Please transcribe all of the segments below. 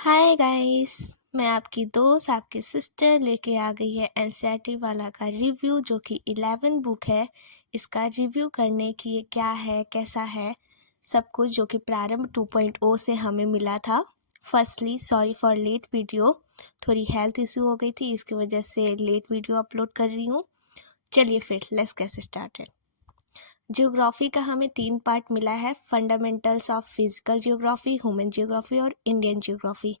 Hi guys, मैं आपकी दोस्त आपकी सिस्टर लेके आ गई है एनसीईआरटी वाला का रिव्यू जो कि 11 बुक है। इसका रिव्यू करने की ये क्या है कैसा है सब कुछ जो कि प्रारंभ 2.0 से हमें मिला था। Firstly sorry for late video, थोड़ी हेल्थ इशू हो गई थी, इसकी वजह से लेट वीडियो अपलोड कर रही हूँ। चलिए फिर लेट्स गेट स्टार्टेड। जियोग्राफी का हमें 3 पार्ट मिला है, fundamentals of physical geography, human geography और इंडियन जियोग्राफी।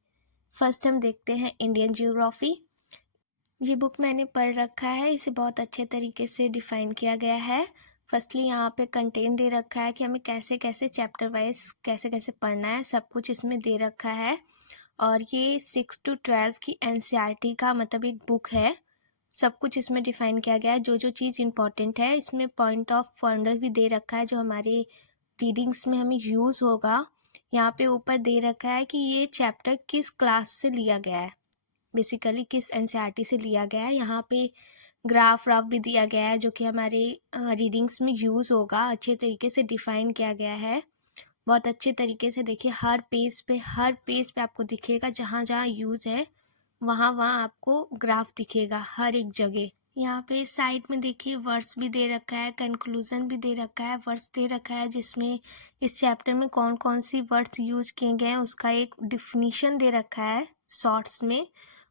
फर्स्ट हम देखते हैं इंडियन जियोग्राफी। ये बुक मैंने पढ़ रखा है, इसे बहुत अच्छे तरीके से डिफाइन किया गया है। फर्स्टली यहाँ पे कंटेंट दे रखा है कि हमें कैसे कैसे चैप्टर वाइज कैसे कैसे पढ़ना है, सब कुछ इसमें दे रखा है। और ये 6 to 12 की एनसीईआरटी का मतलब एक बुक है। सब कुछ इसमें डिफाइन किया गया है, जो जो चीज़ इंपॉर्टेंट है। इसमें पॉइंट ऑफ वंडर भी दे रखा है जो हमारे रीडिंग्स में हमें यूज़ होगा। यहाँ पे ऊपर दे रखा है कि ये चैप्टर किस क्लास से लिया गया है, बेसिकली किस एनसीईआरटी से लिया गया है। यहाँ पे ग्राफ व्राफ भी दिया गया है जो कि हमारे रीडिंग्स में यूज़ होगा, अच्छे तरीके से डिफाइन किया गया है। बहुत अच्छे तरीके से देखिए, हर पेज पे आपको दिखेगा, जहाँ जहाँ यूज़ है वहाँ वहाँ आपको ग्राफ दिखेगा हर एक जगह। यहाँ पे साइड में देखिए वर्ड्स भी दे रखा है, कंक्लूजन भी दे रखा है, वर्ड्स दे रखा है जिसमें इस चैप्टर में कौन कौन सी वर्ड्स यूज किए गए हैं उसका एक डिफिनीशन दे रखा है शॉर्ट्स में।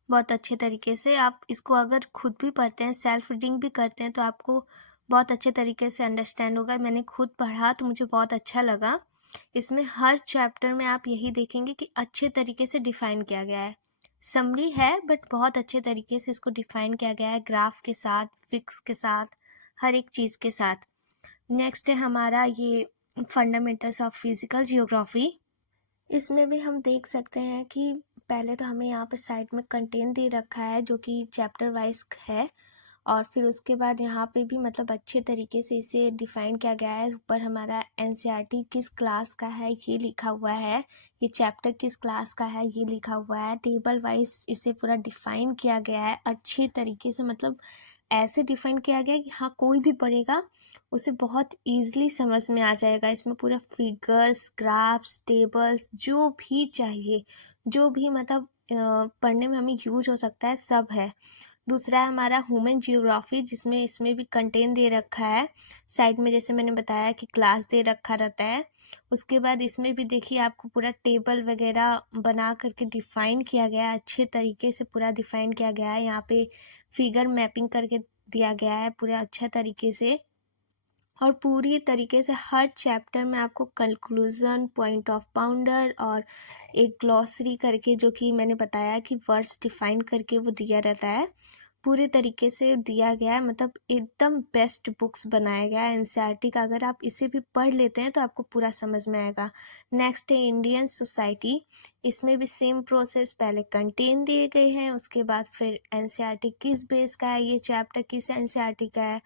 बहुत अच्छे तरीके से आप इसको अगर खुद भी पढ़ते हैं, सेल्फ रीडिंग भी करते हैं, तो आपको बहुत अच्छे तरीके से अंडरस्टैंड होगा। मैंने खुद पढ़ा तो मुझे बहुत अच्छा लगा। इसमें हर चैप्टर में आप यही देखेंगे कि अच्छे तरीके से डिफाइन किया गया है। समरी है बट बहुत अच्छे तरीके से इसको डिफाइन किया गया है, ग्राफ के साथ, फिक्स के साथ, हर एक चीज़ के साथ। नेक्स्ट है हमारा ये फंडामेंटल्स ऑफ फिजिकल जियोग्राफी। इसमें भी हम देख सकते हैं कि पहले तो हमें यहाँ पे साइड में कंटेंट दे रखा है जो कि चैप्टर वाइज है, और फिर उसके बाद यहाँ पे भी मतलब अच्छे तरीके से इसे डिफाइन किया गया है। ऊपर हमारा एनसीईआरटी किस क्लास का है ये लिखा हुआ है, ये चैप्टर किस क्लास का है ये लिखा हुआ है। टेबल वाइज इसे पूरा डिफाइन किया गया है अच्छे तरीके से, मतलब ऐसे डिफाइन किया गया है कि हाँ कोई भी पढ़ेगा उसे बहुत ईजिली समझ में आ जाएगा। इसमें पूरा फिगर्स, ग्राफ्स, टेबल्स जो भी चाहिए, जो भी मतलब पढ़ने में हमें यूज हो सकता है, सब है। दूसरा है हमारा ह्यूमन जियोग्राफी, जिसमें इसमें भी कंटेंट दे रखा है साइड में, जैसे मैंने बताया कि क्लास दे रखा रहता है। उसके बाद इसमें भी देखिए आपको पूरा टेबल वगैरह बना करके डिफाइन किया गया है, अच्छे तरीके से पूरा डिफाइन किया गया है। यहाँ पे फिगर मैपिंग करके दिया गया है पूरे अच्छे तरीके से, और पूरी तरीके से हर चैप्टर में आपको कंक्लूजन, पॉइंट ऑफ बाउंडर और एक ग्लॉसरी करके, जो कि मैंने बताया कि वर्ड्स डिफाइन करके वो दिया रहता है, पूरे तरीके से दिया गया है। मतलब एकदम बेस्ट बुक्स बनाया गया है एनसीईआरटी का। अगर आप इसे भी पढ़ लेते हैं तो आपको पूरा समझ में आएगा। नेक्स्ट है इंडियन सोसाइटी। इसमें भी सेम प्रोसेस, पहले कंटेंट दिए गए हैं, उसके बाद फिर एनसीईआरटी किस बेस का है, ये चैप्टर किस एनसीईआरटी का है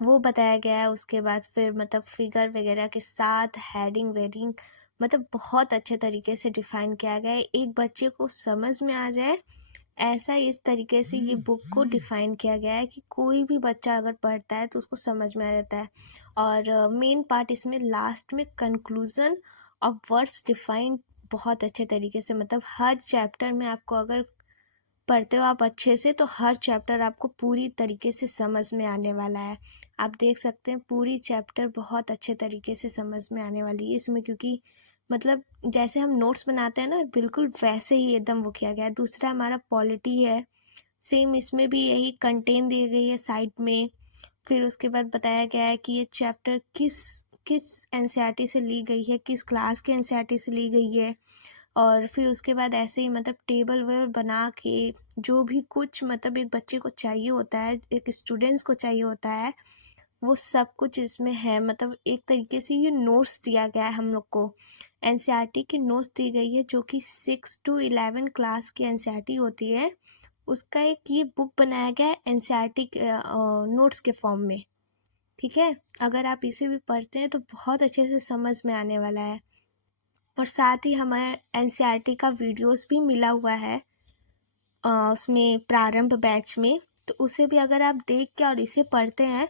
वो बताया गया है। उसके बाद फिर मतलब फिगर वगैरह के साथ हेडिंग वेडिंग, मतलब बहुत अच्छे तरीके से डिफाइन किया गया है। एक बच्चे को समझ में आ जाए ऐसा इस तरीके से ये बुक को डिफाइन किया गया है कि कोई भी बच्चा अगर पढ़ता है तो उसको समझ में आ जाता है। और मेन पार्ट इसमें लास्ट में कंक्लूजन और वर्ड्स डिफाइन बहुत अच्छे तरीके से, मतलब हर चैप्टर में आपको अगर पढ़ते हो आप अच्छे से तो हर चैप्टर आपको पूरी तरीके से समझ में आने वाला है। आप देख सकते हैं पूरी चैप्टर बहुत अच्छे तरीके से समझ में आने वाली है इसमें, क्योंकि मतलब जैसे हम नोट्स बनाते हैं ना, बिल्कुल वैसे ही एकदम वो किया गया है। दूसरा हमारा पॉलिटी है, सेम इसमें भी यही कंटेंट दी गई है साइड में। फिर उसके बाद बताया गया है कि ये चैप्टर किस किस एनसीईआरटी से ली गई है, किस क्लास के एनसीईआरटी से ली गई है। और फिर उसके बाद ऐसे ही मतलब टेबल वेबल बना के, जो भी कुछ मतलब एक बच्चे को चाहिए होता है, एक स्टूडेंट्स को चाहिए होता है, वो सब कुछ इसमें है। मतलब एक तरीके से ये नोट्स दिया गया है हम लोग को, एनसीईआरटी की नोट्स दी गई है जो कि 6 to 11 क्लास की एनसीईआरटी होती है, उसका एक ये बुक बनाया गया है एनसीईआरटी नोट्स के फॉर्म में। ठीक है, अगर आप इसे भी पढ़ते हैं तो बहुत अच्छे से समझ में आने वाला है। और साथ ही हमें एनसीईआरटी का वीडियोस भी मिला हुआ है उसमें प्रारंभ बैच में, तो उसे भी अगर आप देख के और इसे पढ़ते हैं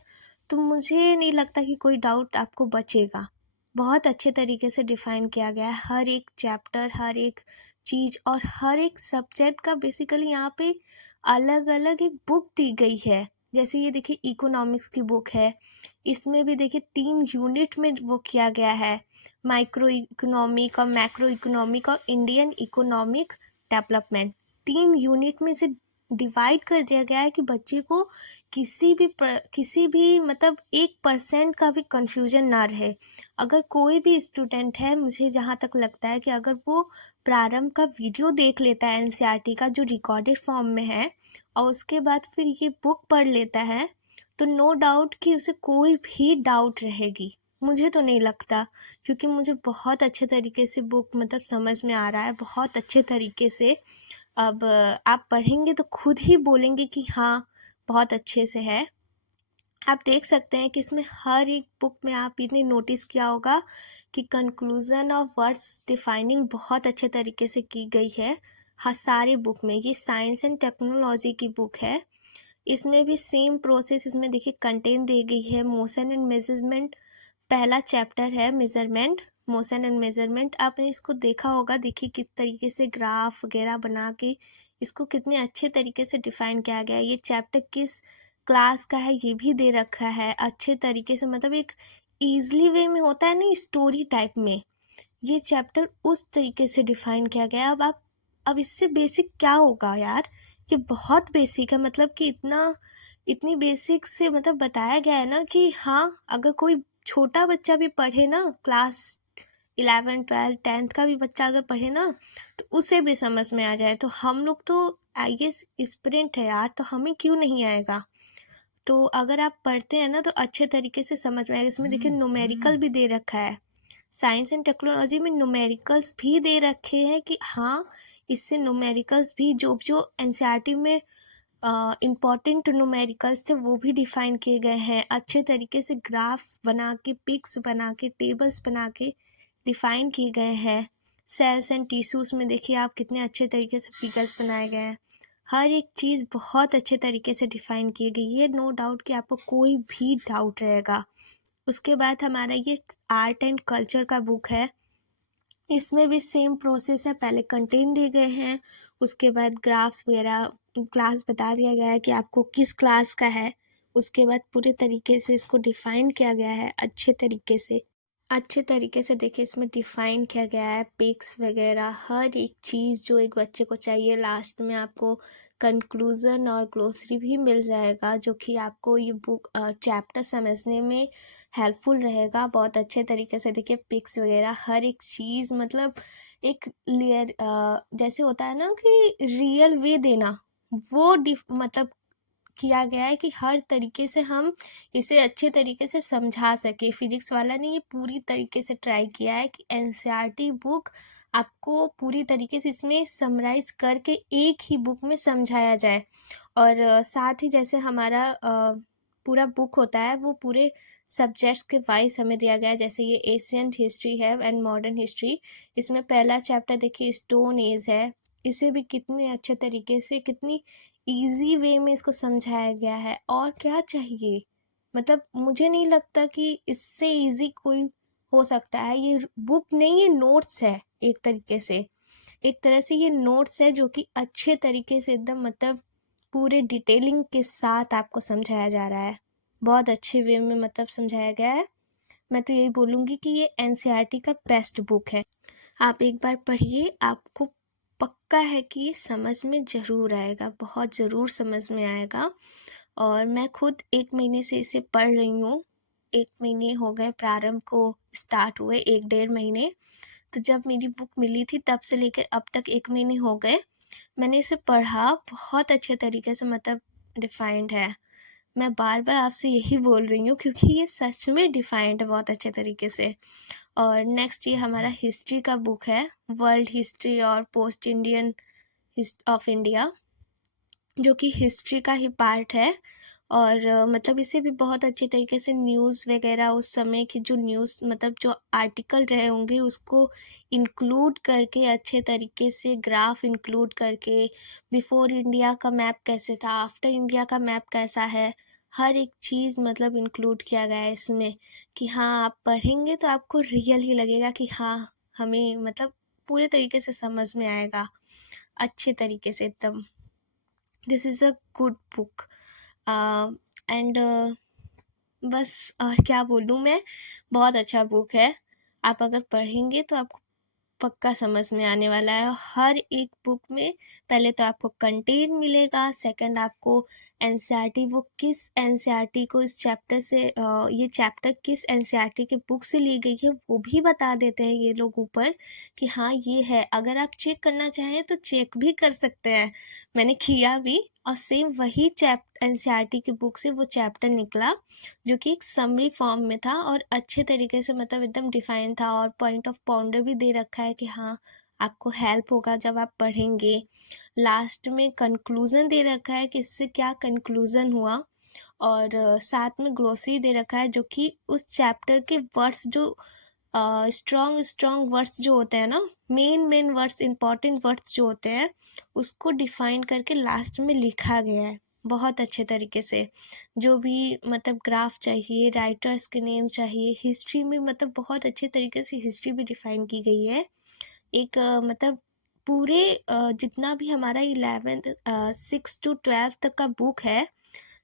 तो मुझे नहीं लगता कि कोई डाउट आपको बचेगा। बहुत अच्छे तरीके से डिफाइन किया गया है हर एक चैप्टर, हर एक चीज़ और हर एक सब्जेक्ट का बेसिकली यहाँ पे अलग अलग एक बुक दी गई है। जैसे ये देखिए इकोनॉमिक्स की बुक है, इसमें भी देखिए 3 यूनिट में वो किया गया है, माइक्रो इकोनॉमिक और मैक्रो इकोनॉमिक और इंडियन इकोनॉमिक डेवलपमेंट। 3 यूनिट में से डिवाइड कर दिया गया है कि बच्चे को किसी भी मतलब 1% का भी कंफ्यूजन ना रहे। अगर कोई भी स्टूडेंट है, मुझे जहाँ तक लगता है कि अगर वो प्रारंभ का वीडियो देख लेता है एनसीईआरटी का जो रिकॉर्डेड फॉर्म में है और उसके बाद फिर ये बुक पढ़ लेता है, तो नो डाउट कि उसे कोई भी डाउट रहेगी। मुझे तो नहीं लगता, क्योंकि मुझे बहुत अच्छे तरीके से बुक मतलब समझ में आ रहा है, बहुत अच्छे तरीके से। अब आप पढ़ेंगे तो खुद ही बोलेंगे कि हाँ बहुत अच्छे से है। आप देख सकते हैं कि इसमें हर एक बुक में आप इतने नोटिस किया होगा कि कंक्लूजन ऑफ वर्ड्स डिफाइनिंग बहुत अच्छे तरीके से की गई है हर सारी बुक में। ये साइंस एंड टेक्नोलॉजी की बुक है, इसमें भी सेम प्रोसेस इसमें देखिए कंटेंट दी गई है। मोशन एंड मेजरमेंट पहला चैप्टर है, मेजरमेंट, मोशन एंड मेजरमेंट। आपने इसको देखा होगा, देखिए किस तरीके से ग्राफ वगैरह बना के इसको कितने अच्छे तरीके से डिफाइन किया गया है। ये चैप्टर किस क्लास का है ये भी दे रखा है अच्छे तरीके से, मतलब एक ईजली वे में होता है ना स्टोरी टाइप में, ये चैप्टर उस तरीके से डिफाइन किया गया है। अब इससे बेसिक क्या होगा यार, ये बहुत बेसिक है, मतलब कि इतनी बेसिक से मतलब बताया गया है ना कि हाँ अगर कोई छोटा बच्चा भी पढ़े ना, क्लास 11 12 10th का भी बच्चा अगर पढ़े ना तो उसे भी समझ में आ जाए। तो हम लोग तो आईएएस एस्पिरेंट है यार, तो हमें क्यों नहीं आएगा। तो अगर आप पढ़ते हैं ना तो अच्छे तरीके से समझ में आएगा। इसमें देखिए न्यूमेरिकल भी दे रखा है, साइंस एंड टेक्नोलॉजी में न्यूमेरिकल्स भी दे रखे हैं कि हाँ इससे न्यूमेरिकल्स भी जो जो एनसीईआरटी में इम्पॉर्टेंट न्यूमेरिकल्स थे वो भी डिफाइन किए गए हैं। अच्छे तरीके से ग्राफ बना के, पिक्स बना के, टेबल्स बना के डिफाइन किए गए हैं। सेल्स एंड टिश्यूज़ में देखिए आप कितने अच्छे तरीके से फिगर्स बनाए गए हैं। हर एक चीज़ बहुत अच्छे तरीके से डिफाइन की गई है, नो डाउट कि आपको कोई भी डाउट रहेगा। उसके बाद हमारा ये आर्ट एंड कल्चर का बुक है, इसमें भी सेम प्रोसेस है, पहले कंटेंट दिए गए हैं, उसके बाद ग्राफ्स वगैरह क्लास बता दिया गया है कि आपको किस क्लास का है, उसके बाद पूरे तरीके से इसको डिफाइन किया गया है अच्छे तरीके से देखिए इसमें डिफाइन किया गया है, पिक्स वगैरह हर एक चीज़ जो एक बच्चे को चाहिए। लास्ट में आपको कंक्लूज़न और ग्लोसरी भी मिल जाएगा जो कि आपको ये बुक चैप्टर समझने में हेल्पफुल रहेगा। बहुत अच्छे तरीके से देखिए पिक्स वगैरह हर एक चीज़, मतलब एक लेयर जैसे होता है ना कि रियल वे देना, वो मतलब किया गया है कि हर तरीके से हम इसे अच्छे तरीके से समझा सके। फिजिक्स वाला ने ये पूरी तरीके से ट्राई किया है कि एनसीईआरटी बुक आपको पूरी तरीके से इसमें समराइज करके एक ही बुक में समझाया जाए। और साथ ही जैसे हमारा पूरा बुक होता है वो पूरे सब्जेक्ट्स के वाइज हमें दिया गया है। जैसे ये एशियंट हिस्ट्री है एंड मॉडर्न हिस्ट्री, इसमें पहला चैप्टर देखिए स्टोन एज है, इसे भी कितने अच्छे तरीके से कितनी इजी वे में इसको समझाया गया है। और क्या चाहिए, मतलब मुझे नहीं लगता कि इससे इजी कोई हो सकता है। ये बुक नहीं, ये नोट्स है एक तरीके से, एक तरह से ये नोट्स है जो कि अच्छे तरीके से एकदम मतलब पूरे डिटेलिंग के साथ आपको समझाया जा रहा है, बहुत अच्छे वे में मतलब समझाया गया है। मैं तो यही बोलूँगी कि ये एनसीईआरटी का बेस्ट बुक है, आप एक बार पढ़िए, आपको पक्का है कि ये समझ में ज़रूर आएगा, बहुत ज़रूर समझ में आएगा। और मैं खुद 1 महीने से इसे पढ़ रही हूँ, 1 महीने हो गए प्रारंभ को स्टार्ट हुए, 1 डेढ़ महीने। तो जब मेरी बुक मिली थी तब से लेकर अब तक 1 महीने हो गए मैंने इसे पढ़ा, बहुत अच्छे तरीके से मतलब डिफाइंड है। मैं बार बार आपसे यही बोल रही हूँ क्योंकि ये सच में डिफाइंड है बहुत अच्छे तरीके से। और नेक्स्ट ये हमारा हिस्ट्री का बुक है, वर्ल्ड हिस्ट्री और पोस्ट इंडियन ऑफ इंडिया, जो कि हिस्ट्री का ही पार्ट है। और मतलब इसे भी बहुत अच्छे तरीके से न्यूज़ वगैरह उस समय की जो न्यूज़ मतलब जो आर्टिकल रहे होंगे उसको इंक्लूड करके अच्छे तरीके से ग्राफ इंक्लूड करके, बिफोर इंडिया का मैप कैसे था, आफ्टर इंडिया का मैप कैसा है, हर एक चीज़ मतलब इंक्लूड किया गया है इसमें कि हाँ आप पढ़ेंगे तो आपको रियल ही लगेगा कि हाँ हमें मतलब पूरे तरीके से समझ में आएगा, अच्छे तरीके से एकदम। This is a good book and बस और क्या बोलूँ मैं, बहुत अच्छा बुक है। आप अगर पढ़ेंगे तो आपको पक्का समझ में आने वाला है। हर एक बुक में पहले तो आपको कंटेंट मिलेगा, सेकंड आपको एनसीईआरटी वो किस एनसीईआरटी को इस चैप्टर से ये चैप्टर किस एनसीईआरटी के बुक से ली गई है वो भी बता देते हैं ये लोग ऊपर कि हाँ ये है। अगर आप चेक करना चाहें तो चेक भी कर सकते हैं, मैंने किया भी, और सेम वही एनसीईआरटी की बुक से वो चैप्टर निकला जो कि एक समरी फॉर्म में था और अच्छे तरीके से मतलब एकदम डिफाइन था, और पॉइंट ऑफ पॉइंटर भी दे रखा है कि हाँ आपको हेल्प होगा जब आप पढ़ेंगे। लास्ट में कंक्लूजन दे रखा है कि इससे क्या कंक्लूजन हुआ, और साथ में ग्लोसरी दे रखा है जो कि उस चैप्टर के वर्ड्स जो स्ट्रॉन्ग वर्ड्स जो होते हैं ना, मेन वर्ड्स, इंपॉर्टेंट वर्ड्स जो होते हैं उसको डिफाइन करके लास्ट में लिखा गया है बहुत अच्छे तरीके से। जो भी मतलब ग्राफ चाहिए, राइटर्स के नेम चाहिए, हिस्ट्री में मतलब बहुत अच्छे तरीके से हिस्ट्री भी डिफाइन की गई है। एक मतलब पूरे जितना भी हमारा 6 to 12 तक का बुक है,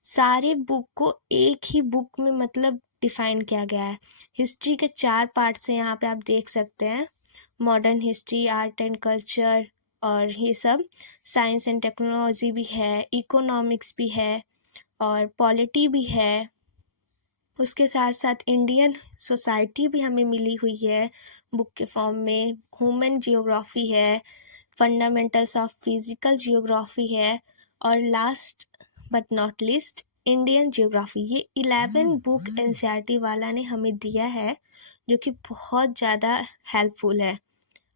सारे बुक को एक ही बुक में मतलब डिफाइन किया गया है। हिस्ट्री के 4 पार्ट्स हैं यहाँ पे, आप देख सकते हैं। Modern history, art and culture और ये सब। साइंस एंड टेक्नोलॉजी भी है, इकोनॉमिक्स भी है और पॉलिटी भी है। उसके साथ साथ इंडियन सोसाइटी भी हमें मिली हुई है बुक के फॉर्म में। ह्यूमन जियोग्राफी है, फंडामेंटल्स ऑफ फिजिकल जियोग्राफी है, और last but not list Indian geography. ये 11 बुक एनसीईआरटी वाला ने हमें दिया है जो कि बहुत ज़्यादा हेल्पफुल है।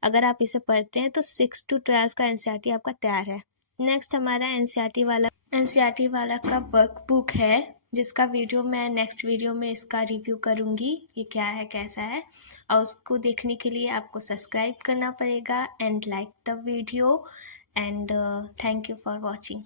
अगर आप इसे पढ़ते हैं तो 6 to 12 का एनसीईआरटी आपका तैयार है। नेक्स्ट हमारा एनसीईआरटी वाला का वर्क बुक है, जिसका वीडियो मैं नेक्स्ट वीडियो में इसका रिव्यू करूँगी, ये क्या है कैसा है। और उसको देखने के लिए आपको सब्सक्राइब करना पड़ेगा and like the video and thank you for watching.